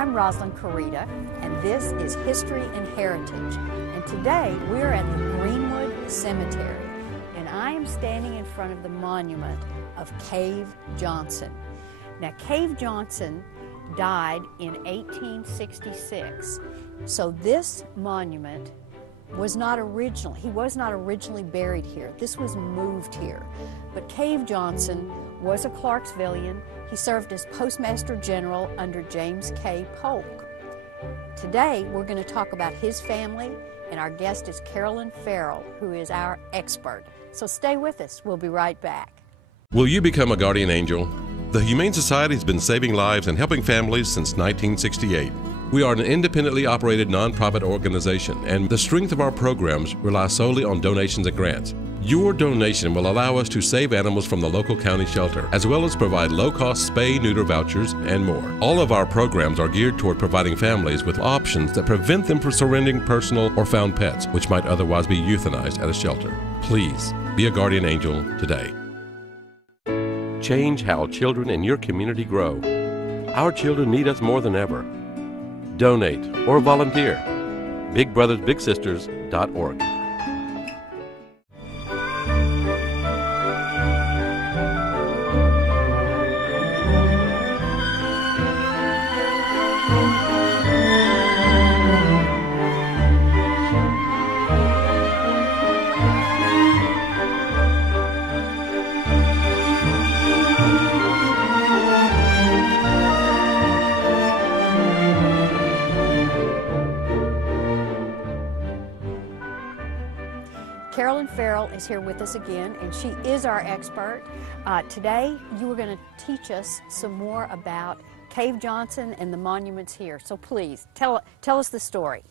I'm Rosalind Carita, and this is History and Heritage. And today we're at the Greenwood Cemetery, and I am standing in front of the monument of Cave Johnson. Now, Cave Johnson died in 1866, so this monument was not originally buried here. This was moved here. But Cave Johnson was a Clarksvillian. He served as Postmaster General under James K. Polk. Today, we're going to talk about his family, and our guest is Carolyn Farrell, who is our expert. So stay with us. We'll be right back. Will you become a guardian angel? The Humane Society has been saving lives and helping families since 1968. We are an independently operated nonprofit organization, and the strength of our programs relies solely on donations and grants. Your donation will allow us to save animals from the local county shelter, as well as provide low-cost spay-neuter vouchers and more. All of our programs are geared toward providing families with options that prevent them from surrendering personal or found pets, which might otherwise be euthanized at a shelter. Please be a guardian angel today. Change how children in your community grow. Our children need us more than ever. Donate or volunteer. BigBrothersBigSisters.org. Carolyn Farrell is here with us again, and she is our expert. Today, you are going to teach us some more about Cave Johnson and the monuments here. So please, tell us the story.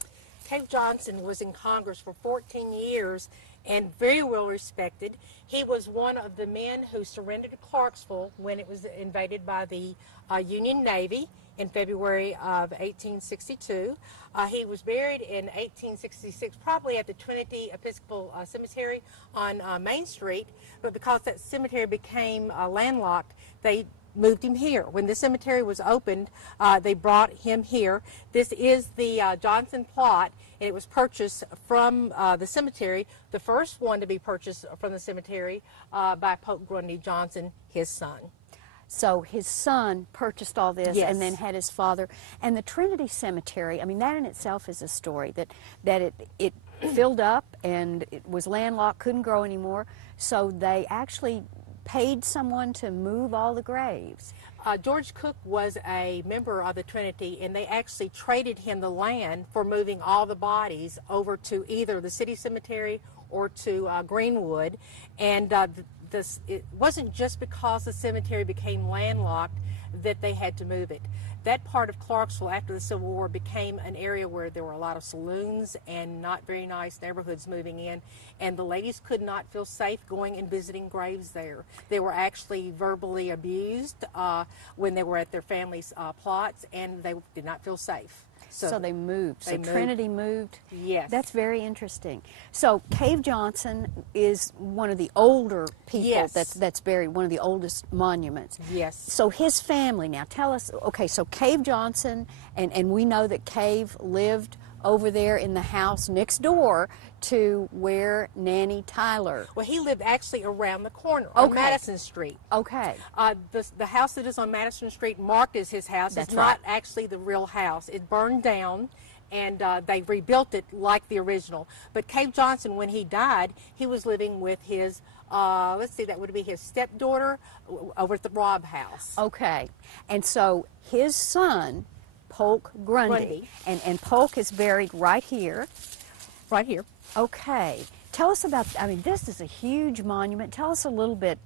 Cave Johnson was in Congress for 14 years and very well respected. He was one of the men who surrendered to Clarksville when it was invaded by the Union Navy in February of 1862. He was buried in 1866, probably at the Trinity Episcopal Cemetery on Main Street, but because that cemetery became landlocked, they moved him here. When the cemetery was opened, they brought him here. This is the Johnson plot, and it was purchased from the cemetery, the first one to be purchased from the cemetery by Pope Grundy Johnson, his son. So his son purchased all this, yes, and then had his father. And the Trinity Cemetery, I mean, that in itself is a story, that it filled up and it was landlocked, couldn't grow anymore, so they actually paid someone to move all the graves. George Cook was a member of the Trinity, and they actually traded him the land for moving all the bodies over to either the city cemetery or to Greenwood. And it wasn't just because the cemetery became landlocked that they had to move it. That part of Clarksville after the Civil War became an area where there were a lot of saloons and not very nice neighborhoods moving in, and the ladies could not feel safe going and visiting graves there. They were actually verbally abused when they were at their families' plots, and they did not feel safe. So they moved. So Trinity moved? Yes. That's very interesting. So Cave Johnson is one of the older people, yes, that's buried, one of the oldest monuments. Yes. So his family, now tell us, okay, so Cave Johnson, and we know that Cave lived over there in the house next door to where Nanny Tyler. Well, he lived actually around the corner on Madison Street. Okay. The house that is on Madison Street marked as his house is not actually the real house. It burned down, and they rebuilt it like the original. But Cave Johnson, when he died, he was living with his, let's see, that would be his stepdaughter over at the Robb house. Okay. And so his son, Polk Grundy. And Polk is buried right here. Right here. Okay. Tell us about, I mean, this is a huge monument. Tell us a little bit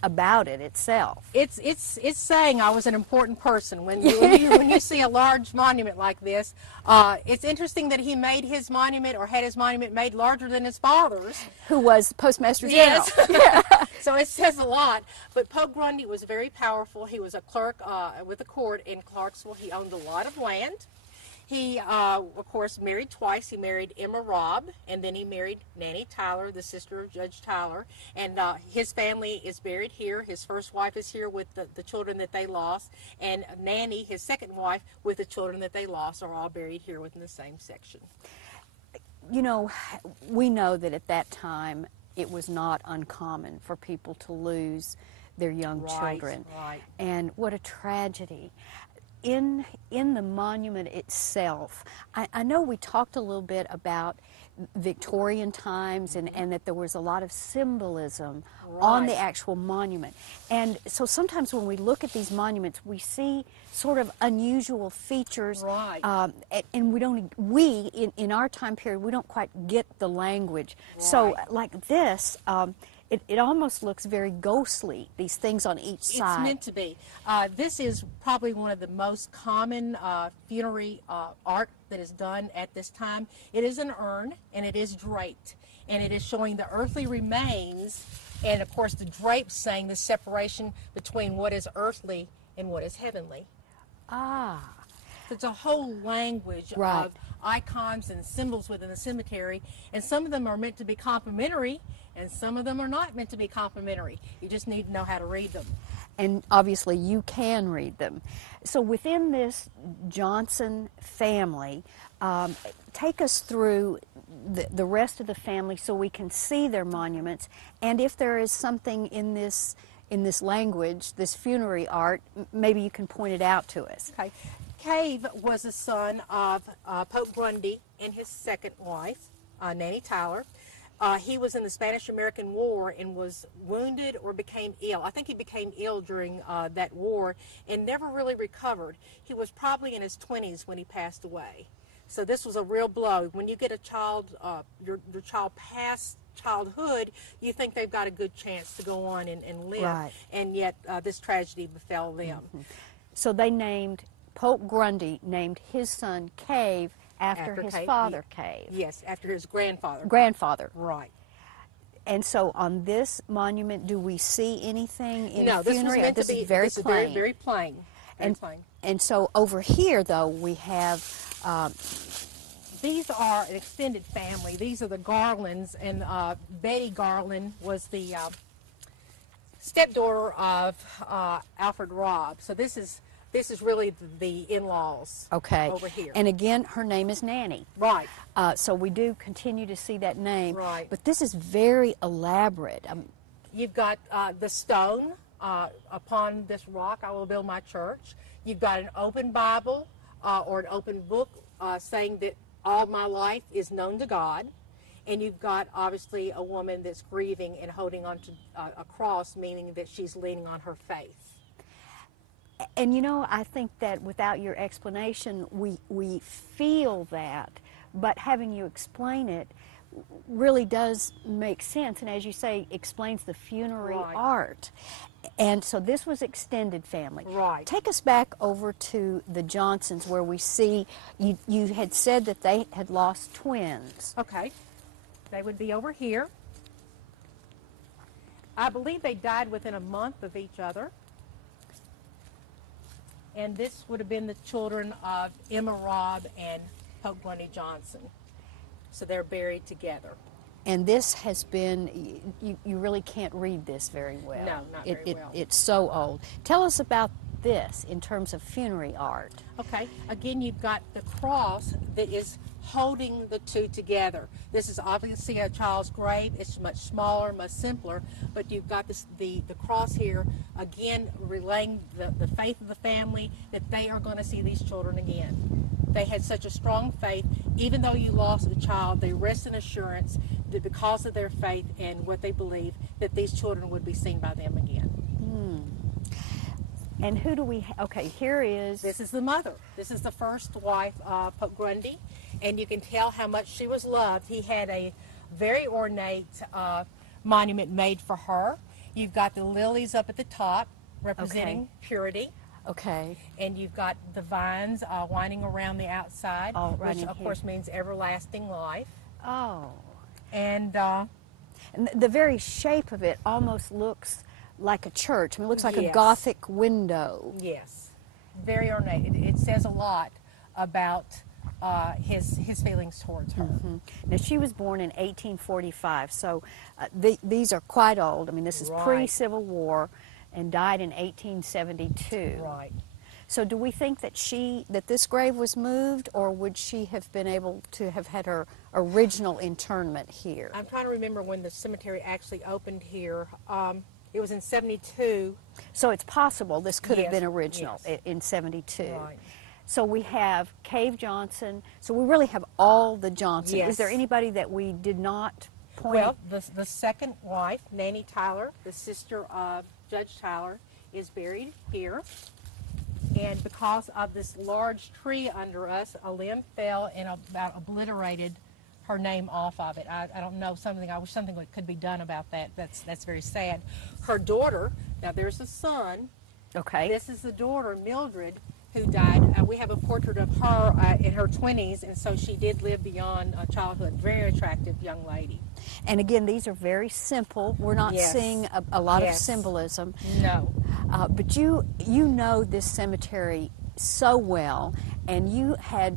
about it itself. It's saying I was an important person. When you see a large monument like this, it's interesting that he made his monument, or had his monument made larger than his father's. Who was Postmaster General. Yes. So it says a lot. But Pope Grundy was very powerful. He was a clerk with the court in Clarksville. He owned a lot of land. He, of course, married twice. He married Emma Robb, and then he married Nanny Tyler, the sister of Judge Tyler. And his family is buried here. His first wife is here with the children that they lost. And Nanny, his second wife, with the children that they lost, are all buried here within the same section. You know, we know that at that time it was not uncommon for people to lose their young children. Right. And what a tragedy. In the monument itself, I know we talked a little bit about Victorian times and that there was a lot of symbolism on the actual monument. And so sometimes when we look at these monuments, we see sort of unusual features. Right. And in our time period, we don't quite get the language. Right. So like this, it almost looks very ghostly, these things on each side. It's meant to be. This is probably one of the most common funerary art that is done at this time. It is an urn, and it is draped, and it is showing the earthly remains, and of course the drapes saying the separation between what is earthly and what is heavenly. Ah. It's a whole language Right. of icons and symbols within the cemetery, and some of them are meant to be complimentary, and some of them are not meant to be complimentary. You just need to know how to read them. And obviously you can read them. So within this Johnson family, take us through the rest of the family so we can see their monuments, and if there is something in this language, this funerary art, maybe you can point it out to us. Okay. Cave was the son of Pope Grundy and his second wife, Nanny Tyler. He was in the Spanish-American War and was wounded or became ill. I think he became ill during that war and never really recovered. He was probably in his 20s when he passed away. So this was a real blow. When you get a child, your child past childhood, you think they've got a good chance to go on and live. Right. And yet this tragedy befell them. Mm-hmm. So Pope Grundy named his son Cave after his Cave. father, Cave. Yes, after his grandfather. Grandfather. Right. And so on this monument, do we see anything in No, this was funerary? meant This to be is very this plain. Is very plain. Very plain. And so over here, though, we have These are an extended family. These are the Garlands, and Betty Garland was the stepdaughter of Alfred Robb. So this is really the in-laws. Okay. Over here. And again, her name is Nanny. Right. So we do continue to see that name. Right. But this is very elaborate. You've got the stone, upon this rock I will build my church. You've got an open Bible or an open book saying that all my life is known to God. And you've got, obviously, a woman that's grieving and holding on to a cross, meaning that she's leaning on her faith. And you know, I think that without your explanation, we feel that, but having you explain it really does make sense, and as you say, explains the funerary art. And so this was extended family. Right. Take us back over to the Johnsons, where we see, you had said that they had lost twins. Okay. They would be over here. I believe they died within a month of each other. And this would have been the children of Emma Robb and Pope Grundy Johnson. So they're buried together. And this has been, you really can't read this very well. No, not very well. It's so old. Tell us about this in terms of funerary art. Okay, again, you've got the cross that is holding the two together. This is obviously a child's grave. It's much smaller, much simpler, but you've got the cross here, again, relaying the faith of the family that they are going to see these children again. They had such a strong faith. Even though you lost a child, they rest in assurance that because of their faith and what they believe, that these children would be seen by them again. And who do we, okay, here is... This is the mother. This is the first wife of Pope Grundy, and you can tell how much she was loved. He had a very ornate monument made for her. You've got the lilies up at the top, representing purity. Okay. And you've got the vines winding around the outside, which of course means everlasting life. Oh. And the very shape of it almost looks like a church. I mean, it looks like a Yes. Gothic window. yes, very ornate. It says a lot about his feelings towards her. Now, she was born in 1845, so these are quite old. I mean, this is Right. pre-Civil War, and died in 1872. Right. So do we think that this grave was moved, or would she have been able to have had her original internment here? I'm trying to remember when the cemetery actually opened here. It was in 72. So it's possible this could have Yes, been original yes. in 72. Right. So we have Cave Johnson. So we really have all the Johnson. Yes. Is there anybody that we did not point? Well, the second wife, Nanny Tyler, the sister of Judge Tyler, is buried here. And because of this large tree under us, a limb fell and about obliterated her name off of it. I don't know, I wish something could be done about that. That's very sad. Her daughter, now there's a son. Okay. This is the daughter, Mildred, who died. We have a portrait of her in her 20s, and so she did live beyond childhood. Very attractive young lady. And again, these are very simple. We're not Yes. seeing a lot of Yes. symbolism. No. But you know this cemetery so well, and you had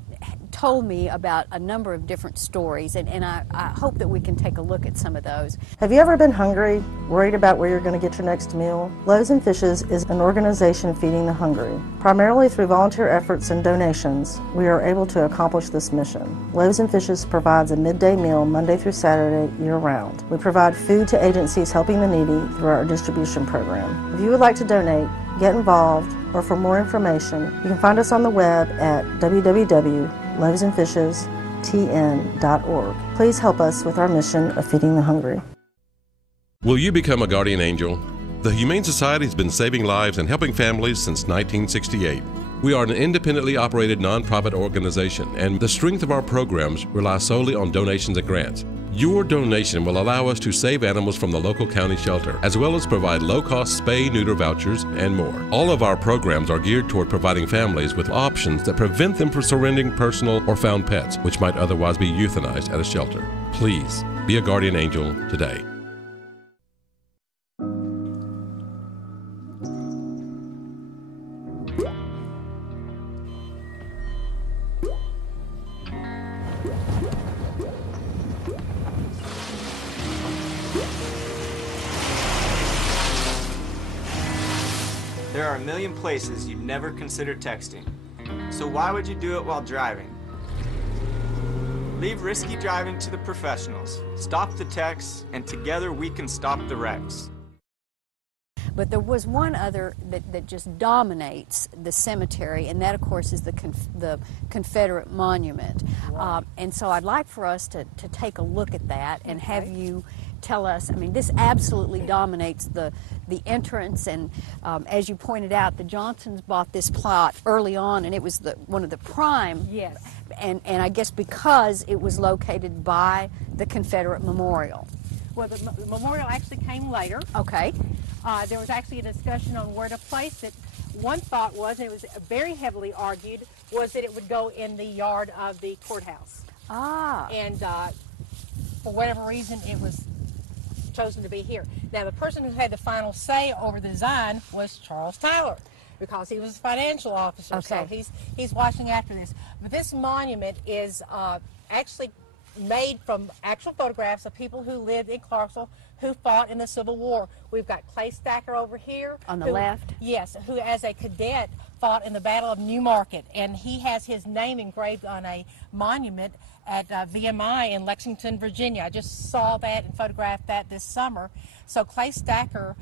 told me about a number of different stories, and I hope that we can take a look at some of those. Have you ever been hungry, worried about where you're going to get your next meal? Loaves and Fishes is an organization feeding the hungry. Primarily through volunteer efforts and donations, we are able to accomplish this mission. Loaves and Fishes provides a midday meal Monday through Saturday year-round. We provide food to agencies helping the needy through our distribution program. If you would like to donate, get involved, or for more information, you can find us on the web at www.loavesandfishestn.org. Please help us with our mission of feeding the hungry. Will you become a guardian angel? The Humane Society has been saving lives and helping families since 1968. We are an independently operated nonprofit organization, and the strength of our programs relies solely on donations and grants. Your donation will allow us to save animals from the local county shelter, as well as provide low-cost spay-neuter vouchers and more. All of our programs are geared toward providing families with options that prevent them from surrendering personal or found pets, which might otherwise be euthanized at a shelter. Please be a guardian angel today. There are a million places you'd never consider texting. So why would you do it while driving? Leave risky driving to the professionals. Stop the texts, and together we can stop the wrecks. But there was one other that just dominates the cemetery, and that, of course, is the Confederate monument. Wow. And so I'd like for us to take a look at that and have you tell us. I mean, this absolutely dominates the entrance, and as you pointed out, the Johnsons bought this plot early on, and it was one of the prime. Yes. And I guess because it was located by the Confederate Memorial. Well, the memorial actually came later. Okay. There was actually a discussion on where to place it. One thought was, and it was very heavily argued, was that it would go in the yard of the courthouse. Ah. And for whatever reason, it was chosen to be here. Now, the person who had the final say over the design was Charles Tyler, because he was a financial officer. Okay. So he's watching after this. But this monument is actually made from actual photographs of people who lived in Clarksville who fought in the Civil War. We've got Clay Stacker over here. On the left? Yes, who as a cadet fought in the Battle of New Market, and he has his name engraved on a monument at VMI in Lexington, Virginia. I just saw that and photographed that this summer. So Clay Stacker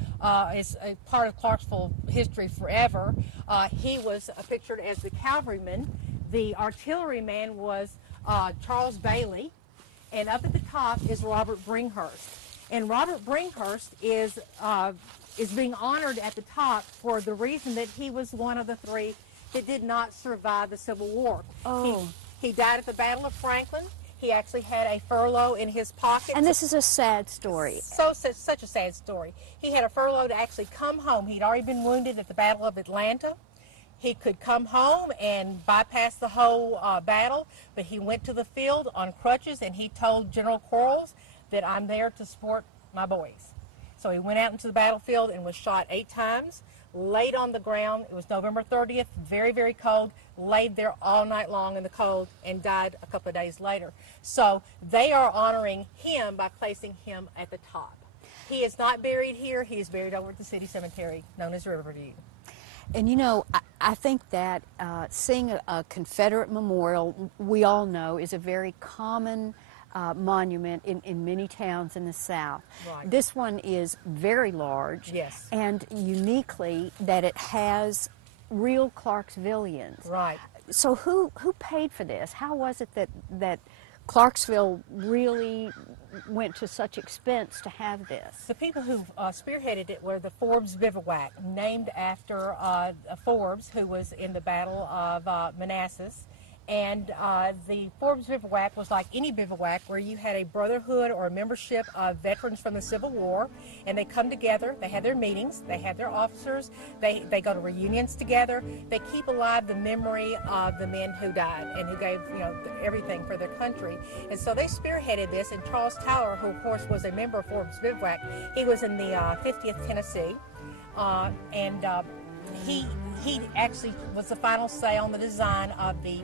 is a part of Clarksville history forever. He was pictured as the cavalryman. The artilleryman was Charles Bailey, and up at the top is Robert Bringhurst. And Robert Bringhurst is being honored at the top for the reason that he was one of the three that did not survive the Civil War. Oh. He died at the Battle of Franklin. He actually had a furlough in his pocket. And this is a sad story. Such a sad story. He had a furlough to actually come home. He'd already been wounded at the Battle of Atlanta. He could come home and bypass the whole battle, but he went to the field on crutches, and he told General Quarles that I'm there to support my boys. So he went out into the battlefield and was shot 8 times, laid on the ground. It was November 30th, very, very cold, laid there all night long in the cold and died a couple of days later. So they are honoring him by placing him at the top. He is not buried here. He is buried over at the city cemetery known as Riverview. And you know, I think that seeing a Confederate memorial, we all know, is a very common monument in many towns in the South. Right. This one is very large. Yes. And uniquely that it has real Clarksvillians. Right. So who paid for this? How was it that Clarksville really went to such expense to have this? The people who spearheaded it were the Forbes Bivouac, named after Forbes, who was in the Battle of Manassas. And the Forbes Bivouac was like any bivouac where you had a brotherhood or a membership of veterans from the Civil War, and they come together, they have their meetings, they have their officers, they go to reunions together, they keep alive the memory of the men who died and who gave, you know, everything for their country. And so they spearheaded this, and Charles Tyler, who of course was a member of Forbes Bivouac, he was in the 50th Tennessee, and he actually was the final say on the design of the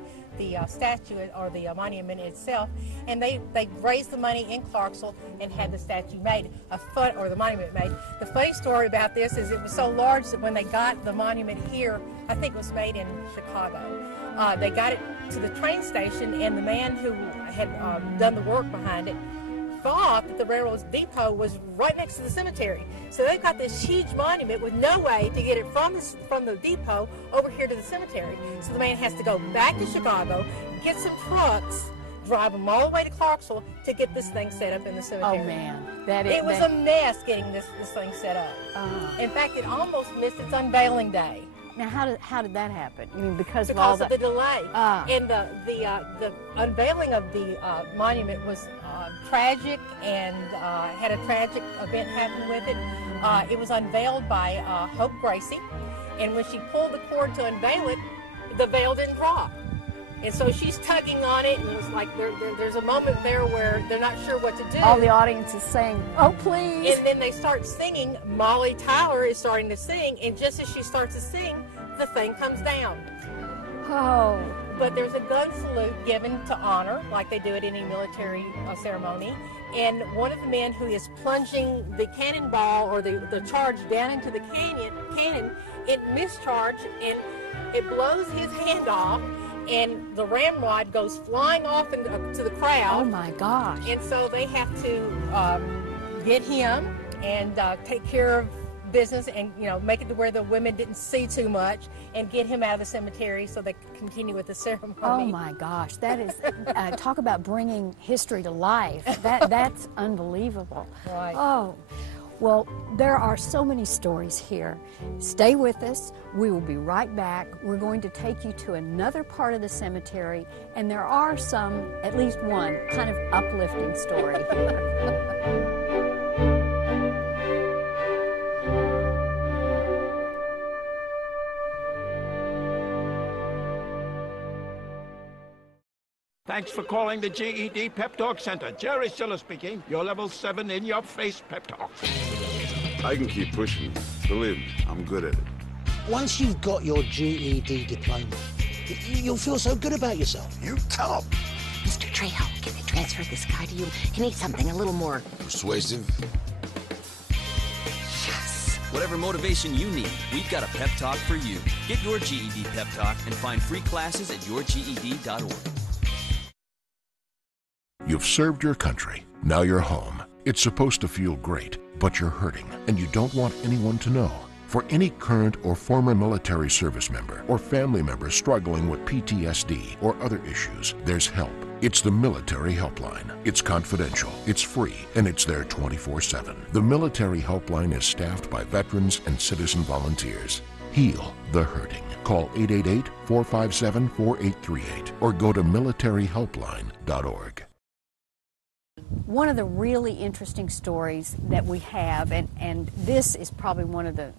statue or the monument itself, and they raised the money in Clarksville and had the statue made, the monument made. The funny story about this is it was so large that when they got the monument here, I think it was made in Chicago, they got it to the train station, and the man who had done the work behind it thought that the railroad depot was right next to the cemetery. So they've got this huge monument with no way to get it from the depot over here to the cemetery. So the man has to go back to Chicago, get some trucks, drive them all the way to Clarksville to get this thing set up in the cemetery. Oh man, it was a mess getting this thing set up. In fact, it almost missed its unveiling day. Now, how did that happen? You mean because of all the delay. And the unveiling of the monument was tragic and had a tragic event happen with it. It was unveiled by Hope Gracie, and when she pulled the cord to unveil it, the veil didn't drop. And so she's tugging on it, and it was like there's a moment there where they're not sure what to do. All the audience is saying, "Oh, please!" And then they start singing. Molly Tyler is starting to sing, and just as she starts to sing, the thing comes down. Oh. But there's a gun salute given to honor, like they do at any military ceremony. And one of the men who is plunging the cannonball or the charge down into the cannon, it mischarged and it blows his hand off, and the ramrod goes flying off to the crowd. Oh my gosh. And so they have to get him and take care of business and, you know, make it to where the women didn't see too much and get him out of the cemetery so they could continue with the ceremony. Oh my gosh, that is, talk about bringing history to life. That's unbelievable. Right. Oh, well, there are so many stories here. Stay with us. We will be right back. We're going to take you to another part of the cemetery, and there are some, at least one, kind of uplifting story here. Thanks for calling the GED Pep Talk Center. Jerry Siller speaking. Your level 7 in-your-face pep talk. I can keep pushing. Believe me, I'm good at it. Once you've got your GED diploma, you'll feel so good about yourself. You tell him. Mr. Trejo, can I transfer this guy to you? He needs something a little more Persuasive? Yes. Whatever motivation you need, we've got a pep talk for you. Get your GED pep talk and find free classes at yourged.org. You've served your country. Now you're home. It's supposed to feel great, but you're hurting, and you don't want anyone to know. For any current or former military service member or family member struggling with PTSD or other issues, there's help. It's the Military Helpline. It's confidential, it's free, and it's there 24/7. The Military Helpline is staffed by veterans and citizen volunteers. Heal the hurting. Call 888-457-4838 or go to militaryhelpline.org. One of the really interesting stories that we have, and this is probably one of the,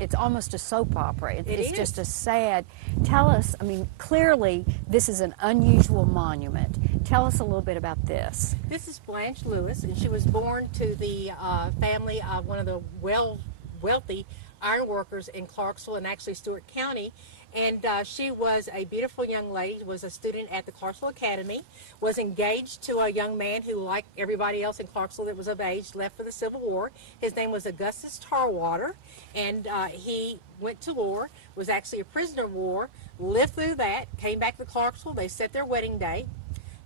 it's almost a soap opera. It's just a sad, tell us, I mean, clearly this is an unusual monument. Tell us a little bit about this. This is Blanche Lewis, and she was born to the family of one of the wealthy ironworkers in Clarksville and actually Stewart County. And she was a beautiful young lady, was a student at the Clarksville Academy, was engaged to a young man who, like everybody else in Clarksville that was of age, left for the Civil War. His name was Augustus Tarwater, and he went to war, was actually a prisoner of war, lived through that, came back to Clarksville. They set their wedding day.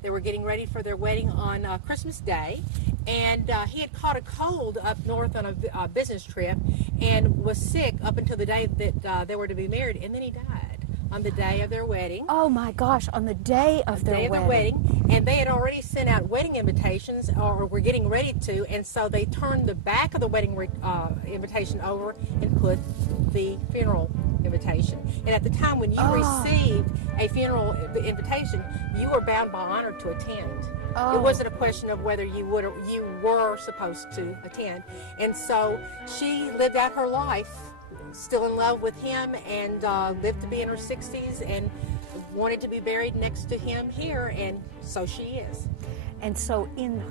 They were getting ready for their wedding on Christmas Day, and he had caught a cold up north on a business trip and was sick up until the day that they were to be married, and then he died on the day of their wedding. Oh my gosh, on the day of their wedding. And they had already sent out wedding invitations, or were getting ready to, and so they turned the back of the wedding invitation over and put the funeral invitation. And at the time when you received a funeral invitation, you were bound by honor to attend. It wasn't a question of whether you would or you were supposed to attend. And so she lived out her life still in love with him, and lived to be in her 60s and wanted to be buried next to him here, and so she is. And so in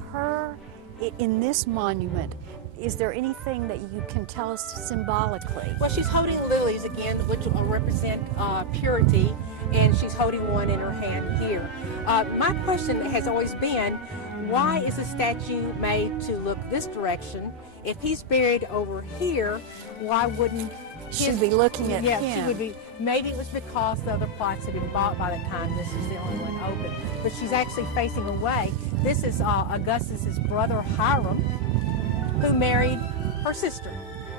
this monument, is there anything that you can tell us symbolically? Well, she's holding lilies again, which represent purity, and she's holding one in her hand here. My question has always been, why is the statue made to look this direction? If he's buried over here, why wouldn't she'd be looking at him? She would be. Maybe it was because the other plots had been bought by the time this is the only one open. But she's actually facing away. This is Augustus's brother Hiram, who married her sister.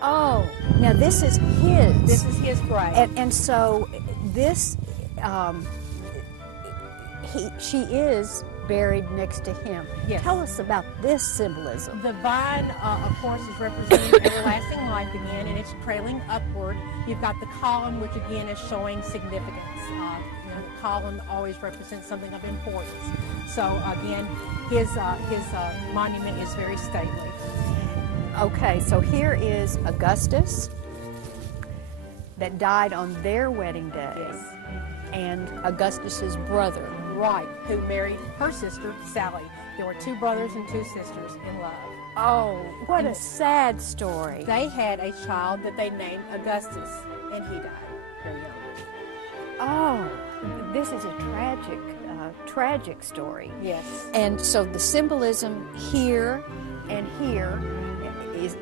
Oh, now this is his. This is his grave. And so this, she is buried next to him. Yes. Tell us about this symbolism. The vine, of course, is representing everlasting life again, and it's trailing upward. You've got the column, which again is showing significance. The column always represents something of importance. So again, his monument is very stately. Okay, so here is Augustus that died on their wedding day. Yes. And Augustus's brother. Right, who married her sister, Sally. There were two brothers and two sisters in love. Oh, what a sad story. They had a child that they named Augustus, and he died very young. Oh, this is a tragic story. Yes. And so the symbolism here and here is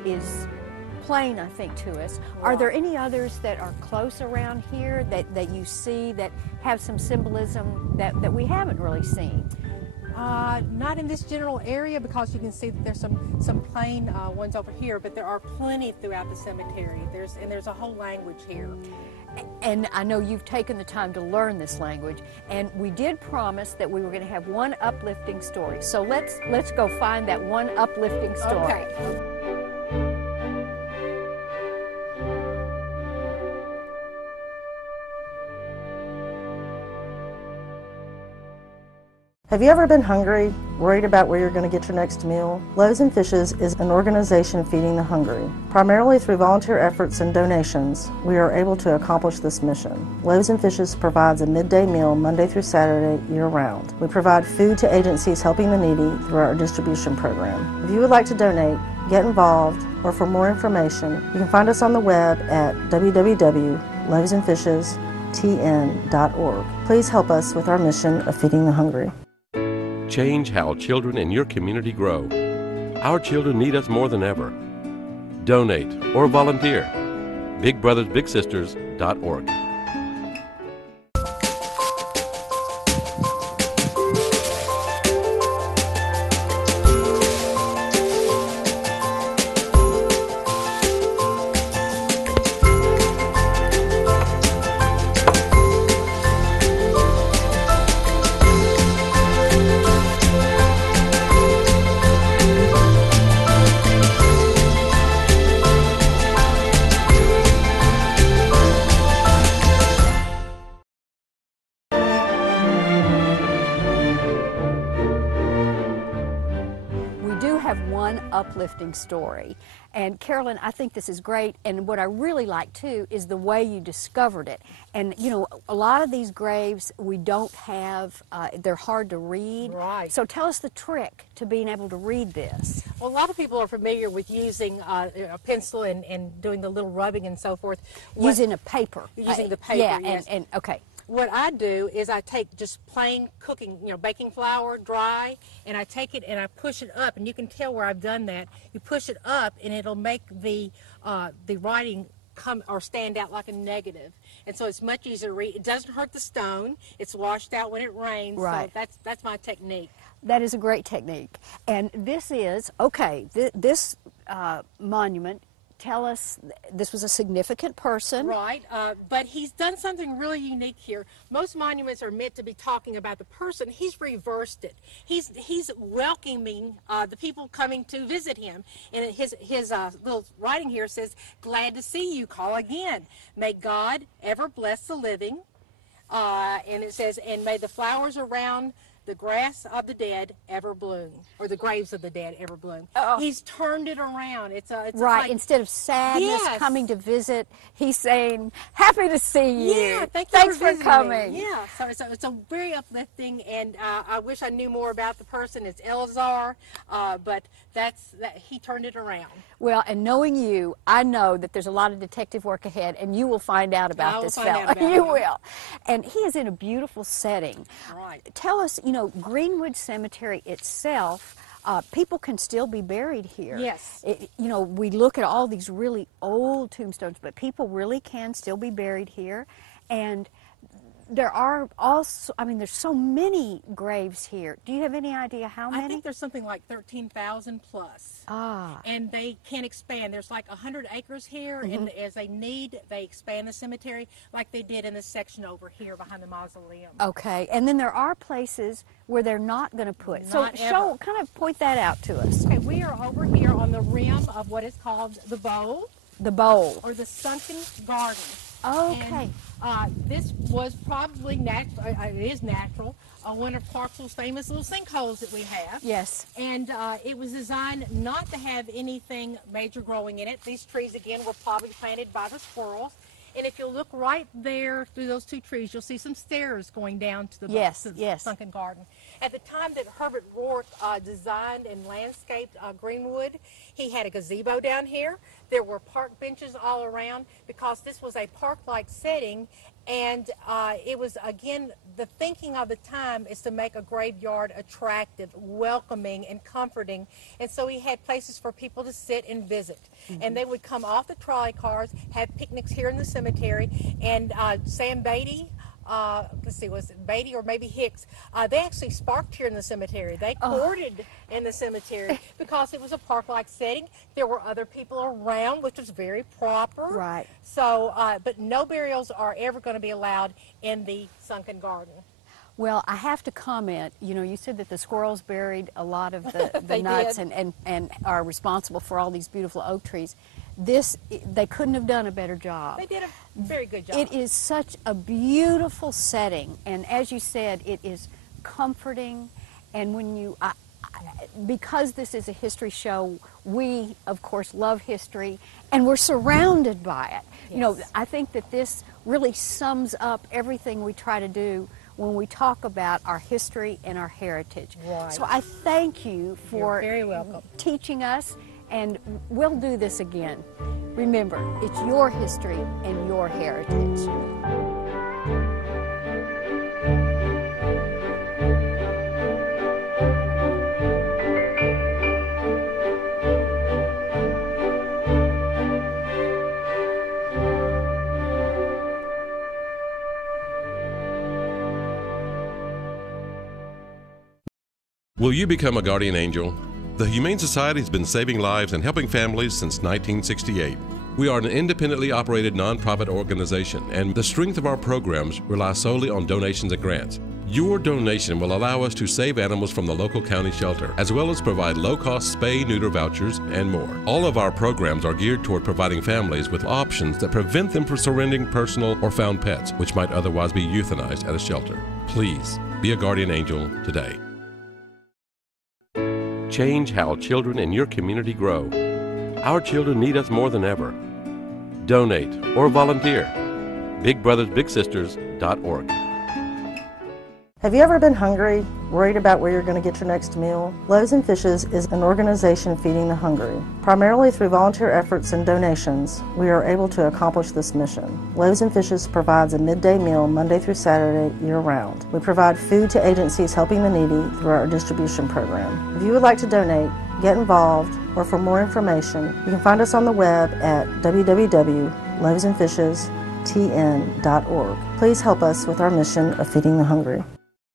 plain, I think, to us. Right. Are there any others that are close around here that you see that have some symbolism that we haven't really seen? Not in this general area, because you can see that there's some plain ones over here, but there are plenty throughout the cemetery. There's a whole language here. And I know you've taken the time to learn this language, and we did promise that we were going to have one uplifting story. So let's go find that one uplifting story. Okay. Have you ever been hungry, worried about where you're going to get your next meal? Loaves and Fishes is an organization feeding the hungry. Primarily through volunteer efforts and donations, we are able to accomplish this mission. Loaves and Fishes provides a midday meal Monday through Saturday year-round. We provide food to agencies helping the needy through our distribution program. If you would like to donate, get involved, or for more information, you can find us on the web at www.loavesandfishestn.org. Please help us with our mission of feeding the hungry. Change how children in your community grow. Our children need us more than ever. Donate or volunteer. BigBrothersBigSisters.org. one uplifting story. And Carolyn, I think this is great, and what I really like too is the way you discovered it. And you know, a lot of these graves we don't have, they're hard to read. Right. So tell us the trick to being able to read this. Well, a lot of people are familiar with using a pencil and doing the little rubbing and so forth. Using a paper. Using the paper, yeah, yes. and okay. What I do is I take just plain cooking, baking flour, dry, and I take it and I push it up, and you can tell where I've done that. You push it up, and it'll make the writing come or stand out like a negative, and so it's much easier to read. It doesn't hurt the stone. It's washed out when it rains. Right. So that's my technique. That is a great technique, and this is okay. This monument. Tell us, this was a significant person. Right, but he's done something really unique here. Most monuments are meant to be talking about the person. He's reversed it. He's welcoming the people coming to visit him. And his little writing here says, "Glad to see you, call again. May God ever bless the living." And it says, "And may the flowers around the grass of the dead ever bloom," or the graves of the dead ever bloom. Oh. He's turned it around. It's right. like, instead of sadness yes. coming to visit, he's saying, "Happy to see you. Yeah, Thanks for visiting. coming." Yeah, so it's a very uplifting, and I wish I knew more about the person. It's Eleazar, but he turned it around. Well, and knowing you, I know that there's a lot of detective work ahead, and you will find out about this fella. You will. And he is in a beautiful setting. Right. Tell us, Greenwood Cemetery itself, people can still be buried here. Yes. We look at all these really old tombstones, but people really can still be buried here. And there are also, there's so many graves here. Do you have any idea how many? I think there's something like 13,000 plus. Ah. And they can expand. There's like 100 acres here, and as they need, they expand the cemetery like they did in this section over here behind the mausoleum. Okay, and then there are places where they're not going to put. Not ever. Kind of point that out to us. Okay, we are over here on the rim of what is called the bowl. The bowl. Or the sunken garden. Okay. And, this was probably natural. It is natural. One of Clarksville's famous little sinkholes that we have. Yes. And it was designed not to have anything major growing in it. These trees, again, were probably planted by the squirrels. And if you look right there through those two trees, you'll see some stairs going down to the sunken garden. At the time that Herbert Rourke designed and landscaped Greenwood, he had a gazebo down here. There were park benches all around because this was a park-like setting, and it was, again, the thinking of the time is to make a graveyard attractive, welcoming, and comforting. And so he had places for people to sit and visit. And they would come off the trolley cars, have picnics here in the cemetery, and Sam Beatty, let's see, was it Beatty or maybe Hicks? They actually sparked here in the cemetery. They courted in the cemetery because it was a park-like setting. There were other people around, which was very proper. Right. So, but no burials are ever going to be allowed in the sunken garden. Well, I have to comment, you said that the squirrels buried a lot of the nuts and are responsible for all these beautiful oak trees. They couldn't have done a better job. They did a very good job. It is such a beautiful setting, and as you said, it is comforting, and when because this is a history show, we, of course, love history, and we're surrounded by it. Yes. I think that this really sums up everything we try to do when we talk about our history and our heritage. Right. So I thank you for You're very welcome. Teaching us, and we'll do this again. Remember, it's your history and your heritage. Will you become a guardian angel? The Humane Society has been saving lives and helping families since 1968. We are an independently operated nonprofit organization, and the strength of our programs rely solely on donations and grants. Your donation will allow us to save animals from the local county shelter, as well as provide low-cost spay-neuter vouchers and more. All of our programs are geared toward providing families with options that prevent them from surrendering personal or found pets, which might otherwise be euthanized at a shelter. Please be a guardian angel today. change how children in your community grow. Our children need us more than ever. Donate or volunteer. BigBrothersBigSisters.org. Have you ever been hungry, worried about where you're going to get your next meal? Loaves and Fishes is an organization feeding the hungry. Primarily through volunteer efforts and donations, we are able to accomplish this mission. Loaves and Fishes provides a midday meal Monday through Saturday year-round. We provide food to agencies helping the needy through our distribution program. If you would like to donate, get involved, or for more information, you can find us on the web at www.loavesandfishestn.org. Please help us with our mission of feeding the hungry.